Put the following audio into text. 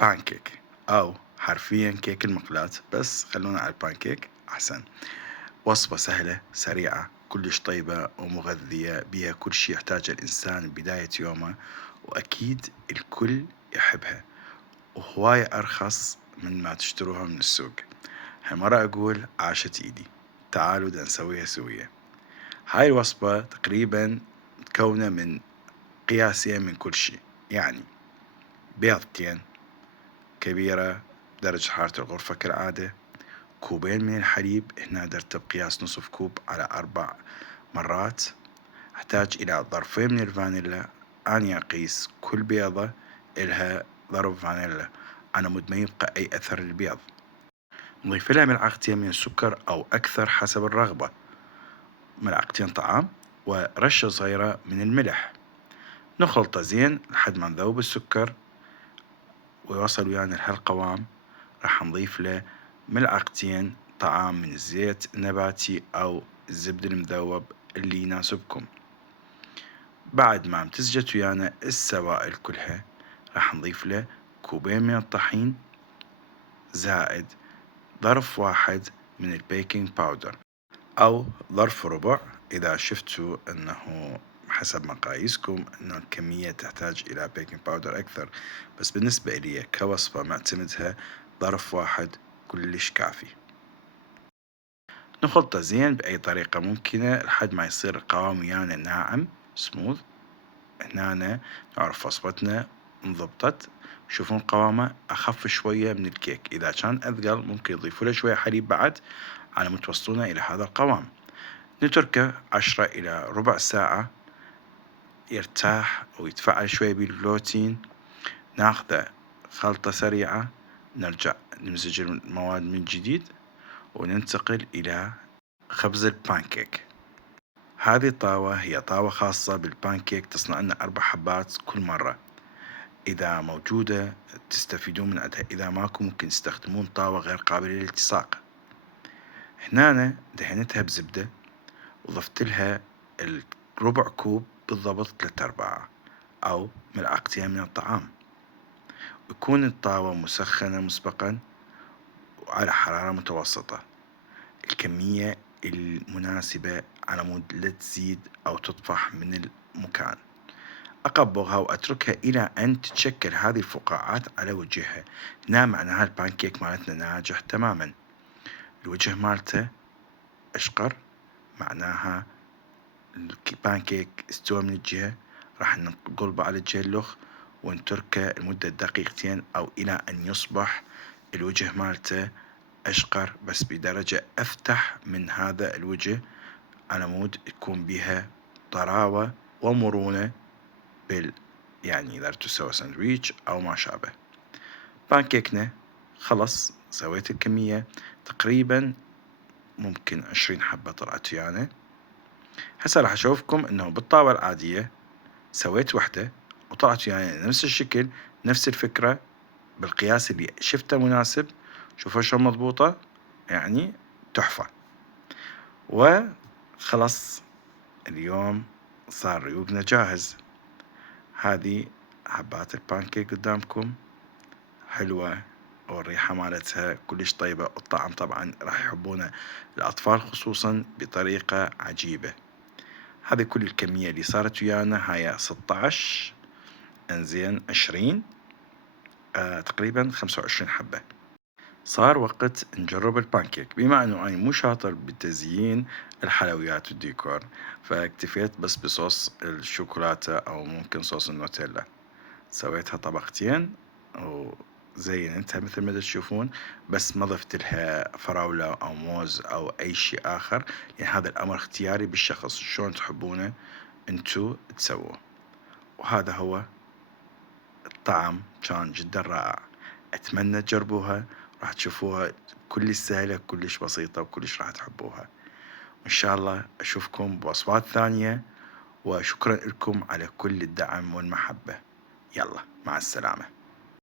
بانكيك، أو حرفيا كيك المقلاة، بس خلونا على البانكيك أحسن. وصفة سهلة سريعة كلش طيبة ومغذية، بيها كل شي يحتاجه الإنسان بداية يومه، وأكيد الكل يحبها، وهواية أرخص من ما تشتروها من السوق. هالمرة أقول عاشت إيدي، تعالوا دا نسويها سوية. هاي الوصفة تقريبا متكونة من قياسين من كل شي، يعني بيضتين كبيرة درجة حرارة الغرفة كالعادة، كوبين من الحليب، هنا درته بقياس نصف كوب على 4 مرات. أحتاج إلى ظرفين من الفانيلا، أني أقيس كل بيضة إلها ظرف فانيلا على مود ما يبقى أي أثر للبيض. نضيف لها ملعقتين من السكر أو أكثر حسب الرغبة، ملعقتين طعام، ورشة صغيرة من الملح. نخلطه زين لحد ما نذوب السكر ويوصل ويانا لهالقوام. راح نضيف له ملعقتين طعام من الزيت النباتي أو الزبد المذوب اللي يناسبكم. بعد ما امتزجت ويانا السوائل كلها، راح نضيف له كوبين من الطحين، زائد ظرف واحد من البيكنج باودر، أو ظرف ربع إذا شفتوا أنه حسب مقاييسكم أن الكمية تحتاج إلى بيكنج باودر أكثر، بس بالنسبة إلي كوصفة معتمدها ظرف واحد كلش كافي. نخلطه زين بأي طريقة ممكنة لحد ما يصير القوام ويانا ناعم سموث. هنا نعرف وصفتنا انضبطت. شوفون قوامه أخف شوية من الكيك، إذا كان أثقل ممكن يضيفوا له شوية حليب بعد على ما توصلونه إلى هذا القوام. نتركه 10 إلى ربع ساعة يرتاح ويتفاعل شوية بالبروتين. ناخذه خلطة سريعة، نرجع نمزج المواد من جديد، وننتقل إلى خبز البانكيك. هذه الطاوة هي طاوة خاصة بالبانكيك، تصنع لنا 4 حبات كل مرة. إذا موجودة تستفيدون من عندها، إذا ماكو ممكن تستخدمون طاوة غير قابلة للالتصاق. هنا دهنتها بزبدة وضفت لها ربع كوب بالضبط 3/4 أو ملعقتين من الطعام. يكون الطاوة مسخنة مسبقا وعلى حرارة متوسطة. الكمية المناسبة على مود لا تزيد أو تطفح من المكان. أقبضها وأتركها إلى أن تتشكل هذه الفقاعات على وجهها. هنا معناها البانكيك مالتنا ناجح تماما. الوجه مالته أشقر، معناها البانكيك استوى من الجهة. راح نقلبه على الجهة الأخ ونتركه لمدة دقيقتين أو إلى أن يصبح الوجه مالته أشقر بس بدرجة أفتح من هذا الوجه، على مود يكون بها طراوة ومرونة يعني إذا تسوى ساندويتش أو ما شابه. بانكيكنا خلص، سويت الكمية تقريبا ممكن 20 حبة طلعت ويانا. هسه راح أشوفكم إنه بالطاولة العادية سويت وحدة وطلعت ويانا نفس الشكل نفس الفكرة بالقياس اللي شفته مناسب. شوفوا شلون مضبوطة، يعني تحفة. وخلص اليوم صار ريوقنا جاهز. هذه حبات البانكيك قدامكم، حلوة والريحة مالتها كلش طيبة، والطعم طبعا راح يحبونه الأطفال خصوصا بطريقة عجيبة. هذه كل الكمية اللي صارت ويانا هاي 16 انزين 20 تقريبا 25 حبة. صار وقت نجرب البانكيك، بما انه انا مو شاطر بتزيين الحلويات والديكور، فاكتفيت بس بصوص الشوكولاتة او ممكن صوص النوتيلا. سويتها طبقتين وزينتها مثل ما تشوفون، بس ما ضفت لها فراولة او موز او اي شيء اخر، يعني هذا الامر اختياري بالشخص شلون تحبونه انتو تسووه. وهذا هو الطعم، كان جدا رائع. اتمنى تجربوها، راح تشوفوها كلش سهلة كلش بسيطة وكلش راح تحبوها. وإن شاء الله أشوفكم بوصفات ثانية، وشكرا لكم على كل الدعم والمحبة. يلا مع السلامة.